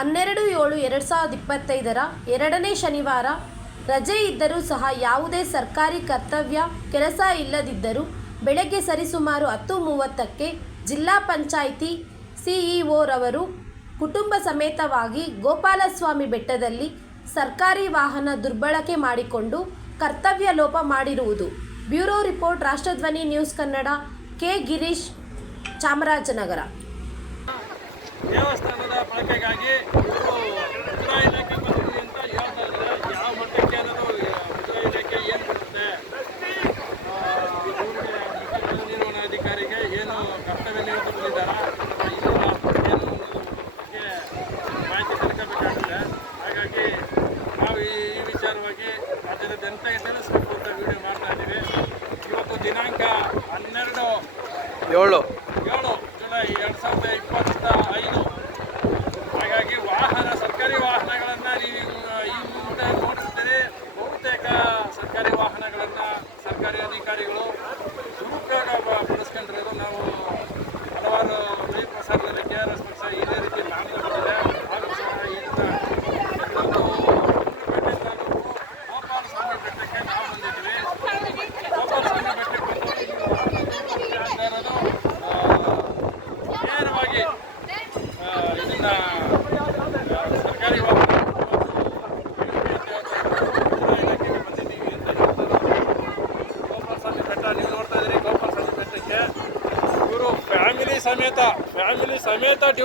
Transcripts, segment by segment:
ಹನ್ನೆರಡು ಏಳು ಎರಡು ಸಾವಿರದ ಇಪ್ಪತ್ತೈದರ ಎರಡನೇ ಶನಿವಾರ ರಜೆ ಇದ್ದರೂ ಸಹ ಯಾವುದೇ ಸರ್ಕಾರಿ ಕರ್ತವ್ಯ ಕೆಲಸ ಇಲ್ಲದಿದ್ದರೂ ಬೆಳಗ್ಗೆ ಸರಿಸುಮಾರು ಹತ್ತು ಮೂವತ್ತಕ್ಕೆ ಜಿಲ್ಲಾ ಪಂಚಾಯಿತಿ ಸಿಇಒರವರು ಕುಟುಂಬ ಸಮೇತವಾಗಿ ಗೋಪಾಲಸ್ವಾಮಿ ಬೆಟ್ಟದಲ್ಲಿ ಸರ್ಕಾರಿ ವಾಹನ ದುರ್ಬಳಕೆ ಮಾಡಿಕೊಂಡು ಕರ್ತವ್ಯ ಲೋಪ ಮಾಡಿರುವುದು. Bureau report, Rashtradhwani news Kannada, K Girish Chamarajanagar. ದೇವಸ್ಥಾನದ ಬಳಕೆಗಾಗಿ ಮುಜರಾಯಿ ಇಲಾಖೆ ಬರ್ತೀವಿ ಅಂತ ಹೇಳ್ತಾ ಇದ್ದಾರೆ. ಯಾವ ಮಟ್ಟಕ್ಕೆ ಅನ್ನೋದು ಮುಜರಾಯಿ ಇಲಾಖೆ ಏನು ಬರುತ್ತೆ ಮುಖ್ಯ ನಿರ್ವಹಣಾ ಅಧಿಕಾರಿಗೆ ಏನು ಕರ್ತವ್ಯ ಏನು ಬಗ್ಗೆ ಮಾಹಿತಿ ಹಾಗಾಗಿ ನಾವು ಈ ಈ ವಿಚಾರವಾಗಿ ರಾಜ್ಯದ ಜನತೆಗೆ ತಿಳಿಸ್ಬೇಕು ಅಂತ ವಿಡಿಯೋ ಮಾಡ್ತಾ ಇದ್ದೀವಿ. ಇವತ್ತು ದಿನಾಂಕ ಹನ್ನೆರಡು. ಏಳು. ಏಳು. ಸಾವಿರದ ಇಪ್ಪತ್ತ ಐದು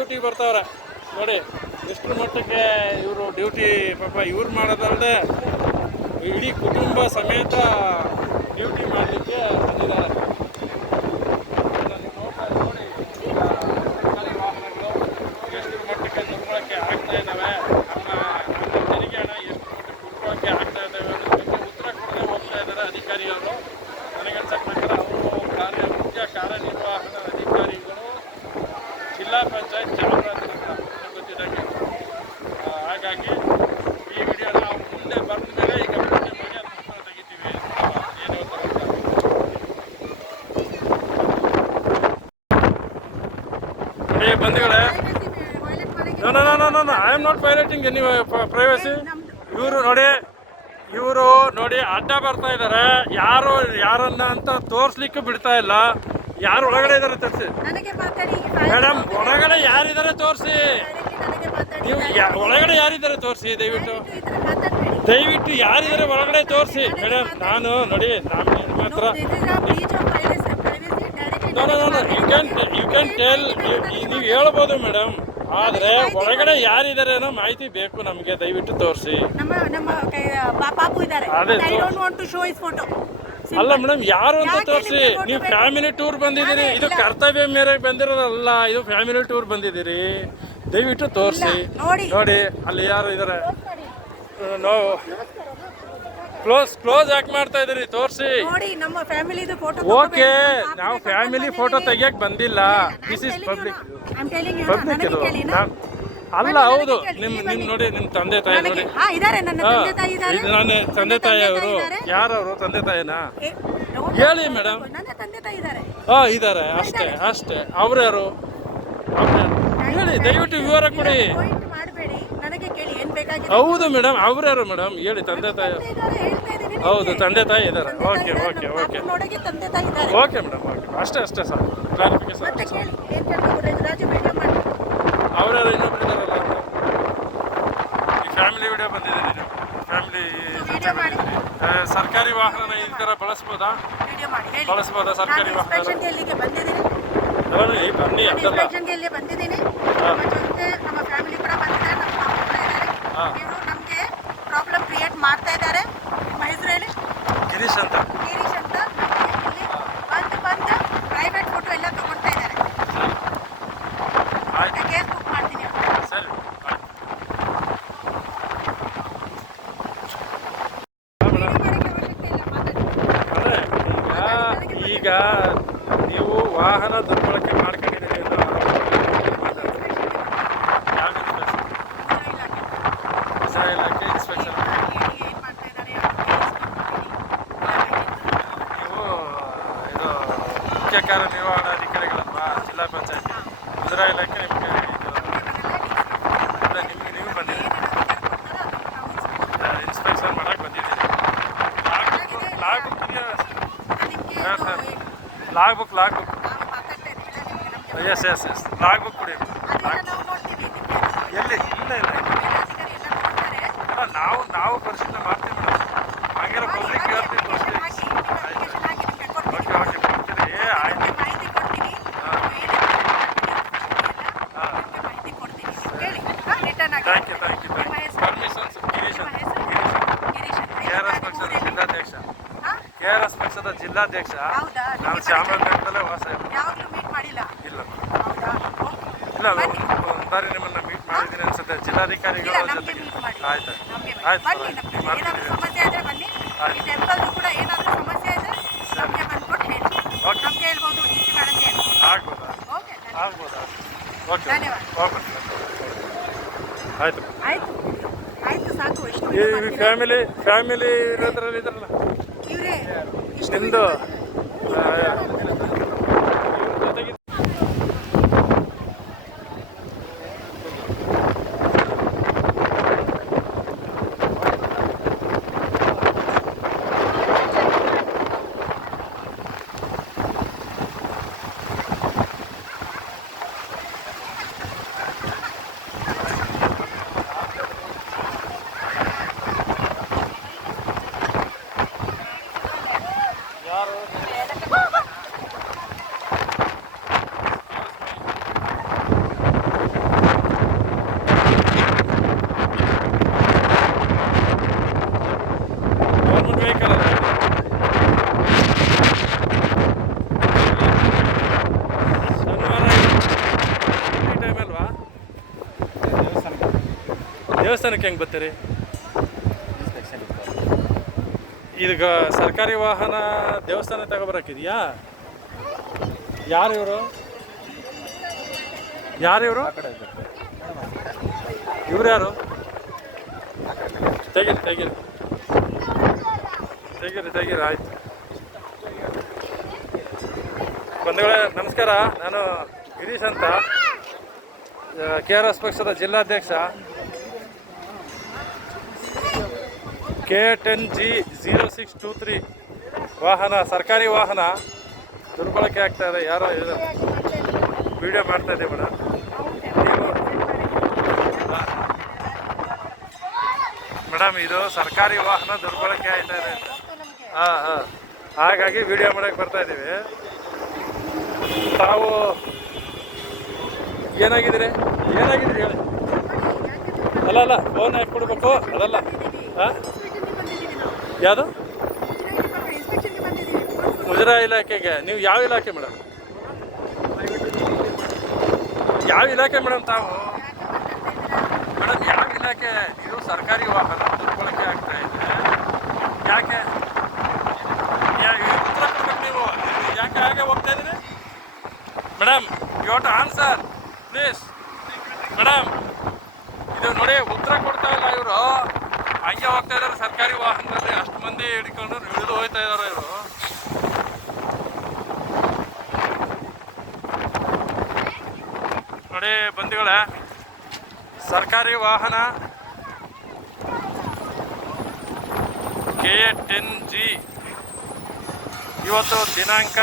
ಡ್ಯೂಟಿ ಬರ್ತಾವ್ರೆ. ನೋಡಿ ಎಷ್ಟು ಮಟ್ಟಕ್ಕೆ ಇವರು ಡ್ಯೂಟಿ, ಪಾಪ ಇವ್ರು ಮಾಡೋದಲ್ಲದೆ ಇಡೀ ಕುಟುಂಬ ಸಮೇತ ಡ್ಯೂಟಿ ಮಾಡಲಿಕ್ಕೆ ಬಂದಿದ್ದಾರೆ. ನೋಡಿ. ಎಷ್ಟು ಮಟ್ಟಕ್ಕೆ ದುರ್ಬಳಕೆ ಆಗ್ತಾ ಇದ್ದಾವೆ ನಮ್ಮ ನಮ್ಮ ತೆರಿಗೆ ಹಣ ಎಷ್ಟು ಮಟ್ಟಕ್ಕೆ ದುರ್ಬಳಕೆ ಆಗ್ತಾ ಇದ್ದಾವೆ ಅನ್ನೋದ್ರ ಬಗ್ಗೆ ಉತ್ತರ ಕೊಡದೆ ಹೋಗ್ತಾ ಇದ್ದಾರೆ ಅಧಿಕಾರಿಗಳು ನನಗನ್ಸೋ ಪ್ರಕಾರ ಅವರು ಕಾರ್ಯ ಮುಖ್ಯ ಕಾರ್ಯನಿರ್ವಹಣಾ ಅಧಿಕಾರಿಗಳು ಜಿಲ್ಲಾ ಪಂಚಾಯತ್ ಚಾಮರಾಜನಗರ ನನಗೆ ಗೊತ್ತಿದ್ದಂಗೆ ಆ, ಹಾಗಾಗಿ ಈ ವಿಡಿಯೋ ನಾವು ಮುಂದೆ ಬಂದ ಮೇಲೆ ಈಗ ಮುಂದೆ ಮಾಡಿ ಅದನ್ನ ಉತ್ತರ ತೆಗಿತೀವಿ ಏನು ಹೇಳ್ತಾರೆ ಅಂತ ನೋಡಿ ಬಂಧುಗಳೇ. No no no I am not violating any privacy ಇವರು ನೋಡಿ ಇವರು ನೋಡಿ ಅಡ್ಡ ಬರ್ತಾ ಇದ್ದಾರೆ ಯಾರು, ಯಾರನ್ನ ಅಂತ ತೋರಿಸ್ಲಿಕ್ಕೆ ಬಿಡ್ತಾ ಇಲ್ಲ. ಯಾರು ಒಳಗಡೆ ಇದ್ದಾರೆ ತೋರಿಸಿ. ಮೇಡಮ್ ಒಳಗಡೆ ಯಾರಿದ್ದಾರೆ ತೋರಿಸಿ. ನೀವು ಒಳಗಡೆ ಯಾರಿದ್ದಾರೆ ತೋರಿಸಿ, ದಯವಿಟ್ಟು. ದಯವಿಟ್ಟು ಯಾರಿದ್ದಾರೆ ಒಳಗಡೆ ತೋರಿಸಿ. ಮೇಡಮ್ ನಾನು ನೋಡಿ, ನಾನು ನಿಮ್ಮ ಹತ್ರ no you can you can tell ನೀವು ಹೇಳ್ಬೋದು ಮೇಡಮ್ ಆದರೆ ಒಳಗಡೆ ಯಾರಿದ್ದಾರೆ ಅನ್ನೋ ಮಾಹಿತಿ ಬೇಕು ನಮಗೆ ದಯವಿಟ್ಟು ತೋರಿಸಿ. ನಮ್ಮ ನಮ್ಮ ಕೈ- ಪಾ- ಪಾಪು ಇದ್ದಾರೆ. ಅದೇ I don't want to show is photo ಅಲ್ಲ ಮೇಡಮ್ ಯಾರು ಅಂತ ತೋರಿಸಿ? ನೀವು? ಫ್ಯಾಮಿಲಿ ಟೂರ್ ಬಂದಿದ್ದೀರಿ ಇದು ಕರ್ತವ್ಯ ಮೇರೆಗೆ ಬಂದಿರೋದಲ್ಲ ಇದು ಫ್ಯಾಮಿಲಿ ಟೂರ್ ಬಂದಿದ್ದೀರಿ. ದಯವಿಟ್ಟು ತೋರಿಸಿ. ನೋಡಿ. ನೋಡಿ ಅಲ್ಲಿ ಯಾರು ಇದ್ದಾರೆ ನೋ ಕ್ಲೋಸ್ ಕ್ಲೋಸ್ ಯಾಕೆ ಮಾಡ್ತಾ ಇದ್ದೀರಿ ತೋರಿಸಿ. ನೋಡಿ ನಮ್ಮ ಫ್ಯಾಮಿಲಿದು ಫೋಟೋ ಓಕೆ ನಾವು ಫ್ಯಾಮಿಲಿ ಫೋಟೋ ತೆಗಿಯಕ್ ಬಂದಿಲ್ಲ. ದಿಸ್ ಇಸ್ ಪಬ್ಲಿಕ್ ಪಬ್ಲಿಕ್ ಇದು. ಅಲ್ಲ ಹೌದು. ನಿಮ್ ನಿಮ್ ನೋಡಿ ನಿಮ್ ತಂದೆ ತಾಯಿ ನೋಡಿ. ಹಾ ಇದ್ದಾರೆ ನನ್ನ ತಂದೆ ತಾಯಿ ಇದ್ದಾರೆ ಇದು ನಾನು ತಂದೆ ತಾಯಿ ಅವರು. ಯಾರವರು? ತಂದೆ ತಾಯಿನಾ? ಹೇಳಿ ಮೇಡಮ್. ಹಾ ಇದ್ದಾರೆ ಅಷ್ಟೇ ಅಷ್ಟೇ. ಅವ್ರ ಯಾರು ಹೇಳಿ ದಯವಿಟ್ಟು ವಿವರ ಕೊಡಿ ಪಾಯಿಂಟ್ ಮಾಡಬೇಡಿ ನನಗೆ ಕೇಳಿ ಏನ್ ಬೇಕಾಗಿದೆ ಹೌದು ಮೇಡಮ್ ಅವ್ರ್ಯಾರು ಮೇಡಮ್ ಹೇಳಿ ತಂದೆ ತಾಯಿ. ಹೌದು ತಂದೆ ತಾಯಿ ಇದ್ದಾರೆ. ಓಕೆ ಓಕೆ ಓಕೆ ತಂದೆ ತಾಯಿ ಇದ್ದಾರೆ. ಓಕೆ ಮೇಡಮ್ ಓಕೆ ಅಷ್ಟೇ ಅಷ್ಟೇ ಸರ್ ಕ್ಲಾರಿಫಿಕೇಶನ್ ಮತ್ತೆ ಕೇಳಿ ಏನ್ ಕೇಳ್ಬೇಕು? ರಾಜು ವಿಡಿಯೋ ಮಾಡಿ. ಅವರೆಲ್ಲ ಇನ್ನೊಬ್ರು ಈ ಫ್ಯಾಮಿಲಿ ವಿಡಿಯೋ ಬಂದಿದೆ ಫ್ಯಾಮಿಲಿ ವಿಡಿಯೋ ಮಾಡಿ. ಸರ್ಕಾರಿ ವಾಹನ ಈ ಥರ ಬಳಸ್ಬೋದಾ? ವಿಡಿಯೋ ಮಾಡಿ ಹೇಳಿ. ಬಳಸ್ಬೋದಾ ಸರ್ಕಾರಿ ನಾನು ವಾಹನ? ಇನ್ಸ್ಪೆಕ್ಷನ್ಗೆ ಇಲ್ಲಿಗೆ ಬಂದಿದ್ದೀನಿ? ನೋಡಿ ಬನ್ನಿ ಅಂತಲ್ಲ ಅದಲ್ಲ ಇನ್ಸ್ಪೆಕ್ಷನ್ಗೆ ಇಲ್ಲಿ ಬಂದಿದ್ದೀನಿ ನಮ್ಮ ಜೊತೆ ನಮ್ಮ ಫ್ಯಾಮಿಲಿ ಕೂಡ ಬಂದಿದ್ದಾರೆ ನಮ್ಮ ಪಾಪ ಕೂಡ ಇದ್ದಾರೆ ಹಾ. ಇವರು ನಮಗೆ ಪ್ರಾಬ್ಲಮ್ ಕ್ರಿಯೇಟ್ ಮಾಡ್ತಾ ಇದ್ದಾರೆ. ನಿಮ್ಮ ಹೆಸರು ಹೇಳಿ? ಗಿರೀಶ್ ಅಂತ. ಗಿರೀಶ್ ಅಂತ. ಬಂದು ಬಂದು ಪ್ರೈವೇಟ್ ಫೋಟೋ ಎಲ್ಲ ತಗೊಳ್ತಾ ಇದ್ದಾರೆ. ಕೇಸ್ ಬುಕ್ ಮಾಡ್ತೀನಿ. ಸರಿ ಈಗ ಈಗ ನೀವು ವಾಹನ ಮುಖ್ಯ ಕಾರ್ಯನಿರ್ವಹಣಾಧಿಕಾರಿಗಳಮ್ಮ ಜಿಲ್ಲಾ ಪಂಚಾಯತಿ ಮುಜರಾಯಿ ಇಲಾಖೆ ನಿಮಗೆ ಇಲ್ಲ, ನಿಮಗೆ, ನೀವು ಬನ್ನಿ. ಇನ್ಸ್ಪೆಕ್ಷನ್ ಮಾಡೋಕೆ ಬಂದಿದ್ದೀನಿ. ಲಾಗ್ ಬುಕ್ ಹಾಂ sir log book log book yes yes yes log book ಕೊಡಿ ಎಲ್ಲಿ? ಇಲ್ಲ ಇಲ್ಲ ನಾವು ನಾವು ಪರಿಶೀಲನೆ ಮಾಡ್ತೀವಿ ಮೇಡಮ್. ಹಾಗೆಲ್ಲ ಜಿಲ್ಲಾಧ್ಯಕ್ಷ ಹೌದಾ? ನಾನು ಚಾಮರಾಜನಗರದಲ್ಲೇ ವಾಸ ಇರೋದು. ಯಾವಾಗಲೂ ಮೀಟ್ ಮಾಡಿಲ್ಲ? ಇಲ್ಲ. ಹೌದಾ? ಇಲ್ಲ. ಬಾರಿ ನಿಮ್ಮನ್ನ ಮೀಟ್ ಮಾಡಿದ್ದೀನಿ ಅನ್ಸುತ್ತೆ. ಜಿಲ್ಲಾಧಿಕಾರಿಗಳ ಇಲ್ಲ ನಮಗೆ ಜೊತೆಗೆ. ಮೀಟ್ ಮಾಡಿ ಆಯ್ತು. ನಮಗೆ ಆಯ್ತು ಬನ್ನಿ ನಮ್ಗೆ ಏನಾದರೂ ಸಮಸ್ಯೆ ಆದರೆ ಬನ್ನಿ. ಈ ಟೆಂಪಲ್ದು ಕೂಡ ಏನಾದರೂ ಸಮಸ್ಯೆ ಇದೆ ನಮಗೆ ಹೇಳಿ. ನಮ್ಗೆ ಹೇಳ್ಬೋದು ಡಿ ಸಿ ಮೇಡಮ್ಗೆ ಹೇಳ್ಬೋದು. ಆಗ್ಬೋದಾ? ಓಕೆ ಆಗ್ಬೋದಾ? ಓಕೆ. ಧನ್ಯವಾದ. ಓಕೆ ಆಯ್ತು. ಆಯ್ತು. ಆಯ್ತು ಸಾಕು. ಎಷ್ಟು ಈ ಫ್ಯಾಮಿಲಿ ಫ್ಯಾಮಿಲಿ ಇರೋದ್ರಲ್ಲಿ ಇವರೇ Ronaldo. ದೇವಸ್ಥಾನಕ್ಕೆ ಹೆಂಗೆ ಬರ್ತೀರಿ? ಈಗ ಸರ್ಕಾರಿ ವಾಹನ ದೇವಸ್ಥಾನ ತಗೊಬರಕ್ಕಿದೆಯಾ ಯಾರು ಇವರು? ಯಾರು ಇವರು? ಇವ್ರು ಯಾರು? ತೆಗೀರಿ ತೆಗೀರಿ. ತೆಗೀರಿ ತೆಗೀರಿ, ಆಯ್ತು. ಬಂಧುಗಳೇ, ನಮಸ್ಕಾರ. ನಾನು ಗಿರೀಶ್ ಅಂತ. ಕೆ ಆರ್ ಎಸ್ ಪಕ್ಷದ ಜಿಲ್ಲಾಧ್ಯಕ್ಷ. K ten G zero six two three ವಾಹನ, ಸರ್ಕಾರಿ ವಾಹನ ದುರ್ಬಳಕೆ ಆಗ್ತಾ ಇದೆ. ಯಾರೋ ವಿಡಿಯೋ ಮಾಡ್ತಾ ಇದೆ ಮೇಡಮ್. ಮೇಡಮ್, ಇದು ಸರ್ಕಾರಿ ವಾಹನ ದುರ್ಬಳಕೆ ಆಯ್ತಾ ಇದೆ. ಹಾಂ ಹಾಂ. ಹಾಗಾಗಿ ವಿಡಿಯೋ ಮಾಡೋಕ್ಕೆ ಬರ್ತಾ ಇದ್ದೀವಿ ತಾವು ಏನಾಗಿದ್ದೀರಿ? ಏನಾಗಿದ್ದೀರಿ ಹೇಳಿ? ಅಲ್ಲ ಅಲ್ಲ ಫೋನ್ ಹಾಕಿ ಕೊಡಬೇಕು ಅದಲ್ಲ ಹಾಂ? ಯಾವುದು? ಮುಜರಾ ಇಲಾಖೆಗೆ. ನೀವು ಯಾವ ಇಲಾಖೆ ಮೇಡಮ್? ಯಾವ ಇಲಾಖೆ ಮೇಡಮ್ ತಾವು? ಮೇಡಮ್, ಯಾವ ಇಲಾಖೆ? ಇದು ಸರ್ಕಾರಿ ವಾಹನ ದುರ್ಬಳಕೆ ಆಗ್ತಾ ಇದೆ. ಯಾಕೆ? ಉತ್ತರ ಕೊಡ್ಬೇಕು ನೀವು. ಯಾಕೆ ಹಾಗೆ ಹೋಗ್ತಾ ಇದ್ದೀರಿ? Madam you to answer please madam, ಇದು ನೋಡಿ ಉತ್ತರ ಕೊಡ್ತಾ ಇಲ್ಲ ಇವರು. ಹಾಗೆ ಹೋಗ್ತಾ ಇದ್ದಾರೆ ಸರ್ಕಾರಿ ವಾಹನದಲ್ಲಿ ಅಷ್ಟು ಮಂದಿ ಹಿಡ್ಕೊಂಡು ಇಳಿದು ಹೋಯ್ತಾ ಇದ್ದಾರೆ ಇವರು. ನೋಡಿ ಬಂದಿಗಳೇ ಸರ್ಕಾರಿ ವಾಹನ ಕೆ ಟೆನ್ ಜಿ. ಇವತ್ತು ದಿನಾಂಕ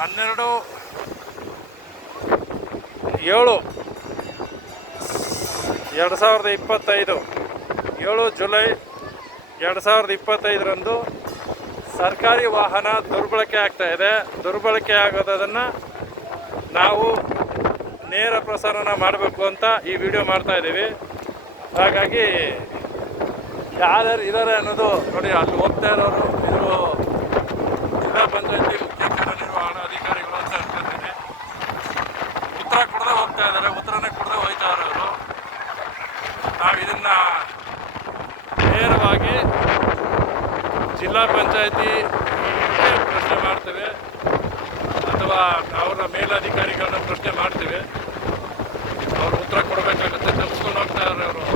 ಹನ್ನೆರಡು ಏಳು ಎರಡು ಸಾವಿರದ ಇಪ್ಪತ್ತೈದು, ಏಳು ಜುಲೈ ಎರಡು ಸಾವಿರದ ಇಪ್ಪತ್ತೈದರಂದು ಸರ್ಕಾರಿ ವಾಹನ ದುರ್ಬಳಕೆ ಆಗ್ತಾ ಇದೆ. ದುರ್ಬಳಕೆ ಆಗೋದನ್ನು ನಾವು ನೇರ ಪ್ರಸಾರಣ ಮಾಡಬೇಕು ಅಂತ ಈ ವಿಡಿಯೋ ಮಾಡ್ತಾ ಇದ್ದೀವಿ. ಹಾಗಾಗಿ ಯಾರ್ಯಾರು ಇದ್ದಾರೆ ಅನ್ನೋದು ನೋಡಿ, ಅಲ್ಲಿ ಹೋಗ್ತಾ ಇರೋರು ಇದು ಜಿಲ್ಲಾ ಪಂಚಾಯತಿ ಜಿಲ್ಲಾ ಪಂಚಾಯತಿ ಪ್ರಶ್ನೆ ಮಾಡ್ತೇವೆ ಅಥವಾ ಅವರ ಮೇಲಾಧಿಕಾರಿಗಳನ್ನ ಪ್ರಶ್ನೆ ಮಾಡ್ತೇವೆ. ಅವರು ಉತ್ತರ ಕೊಡಬೇಕಾಗುತ್ತೆ ತಪ್ಪಿಸ್ಕೊಂಡು ಹೋಗ್ತಾರೆ ಅವರು.